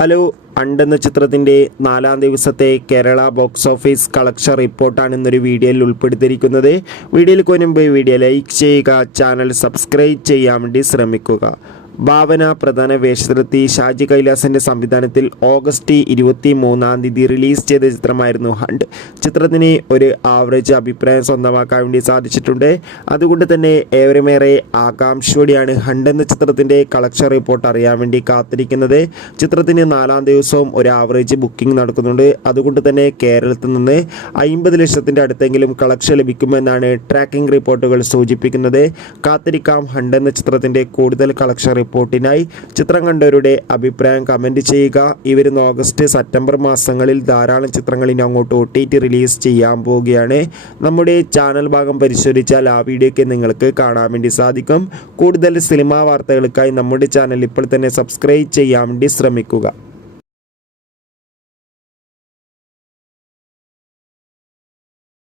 Hello അണ്ട് എന്ന ചിത്രത്തിൻ്റെ 4-ാം ദിവസത്തെ കേരള ബോക്സ് ഓഫീസ് കളക്ഷൻ റിപ്പോർട്ടാണ് ഇന്നൊരു വീഡിയോയിൽ ഉൾപ്പെടുത്തിയിരിക്കുന്നത്. വീഡിയോയിൽ മുൻപ് വീഡിയോ ലൈക്ക് ചെയ്യുക, ചാനൽ സബ്സ്ക്രൈബ് ചെയ്യാൻ വേണ്ടി ശ്രമിക്കുക. ഭാവന പ്രധാന വേഷത്തിലെത്തി ഷാജി കൈലാസിൻ്റെ സംവിധാനത്തിൽ ഓഗസ്റ്റ് 23-ാം തീയതി റിലീസ് ചെയ്ത ചിത്രമായിരുന്നു ഹണ്ട്. ചിത്രത്തിന് ഒരു ആവറേജ് അഭിപ്രായം സ്വന്തമാക്കാൻ വേണ്ടി സാധിച്ചിട്ടുണ്ട്. അതുകൊണ്ട് തന്നെ ഏവരുമേറെ ആകാംക്ഷയോടെയാണ് ഹണ്ട് എന്ന ചിത്രത്തിൻ്റെ കളക്ഷൻ റിപ്പോർട്ട് അറിയാൻ വേണ്ടി കാത്തിരിക്കുന്നത്. ചിത്രത്തിന് 4-ാം ദിവസവും ഒരു ആവറേജ് ബുക്കിംഗ് നടക്കുന്നുണ്ട്. അതുകൊണ്ട് തന്നെ കേരളത്തിൽ നിന്ന് 50 ലക്ഷത്തിൻ്റെ അടുത്തെങ്കിലും കളക്ഷൻ ലഭിക്കുമെന്നാണ് ട്രാക്കിംഗ് റിപ്പോർട്ടുകൾ സൂചിപ്പിക്കുന്നത്. കാത്തിരിക്കാം ഹണ്ട് എന്ന ചിത്രത്തിൻ്റെ കൂടുതൽ കളക്ഷൻ റിപ്പോർട്ടിനായി. ചിത്രം കണ്ടവരുടെ അഭിപ്രായം കമൻറ്റ് ചെയ്യുക. ഈ വരുന്ന ഓഗസ്റ്റ് സെപ്റ്റംബർ മാസങ്ങളിൽ ധാരാളം ചിത്രങ്ങൾ ഇനി അങ്ങോട്ട് OTT റിലീസ് ചെയ്യാൻ പോവുകയാണ്. നമ്മുടെ ചാനൽ ഭാഗം പരിശോധിച്ചാൽ ആ വീഡിയോയ്ക്ക് നിങ്ങൾക്ക് കാണാൻ വേണ്ടി സാധിക്കും. കൂടുതൽ സിനിമാ വാർത്തകൾക്കായി നമ്മുടെ ചാനൽ ഇപ്പോൾ തന്നെ സബ്സ്ക്രൈബ് ചെയ്യാൻ വേണ്ടി ശ്രമിക്കുക.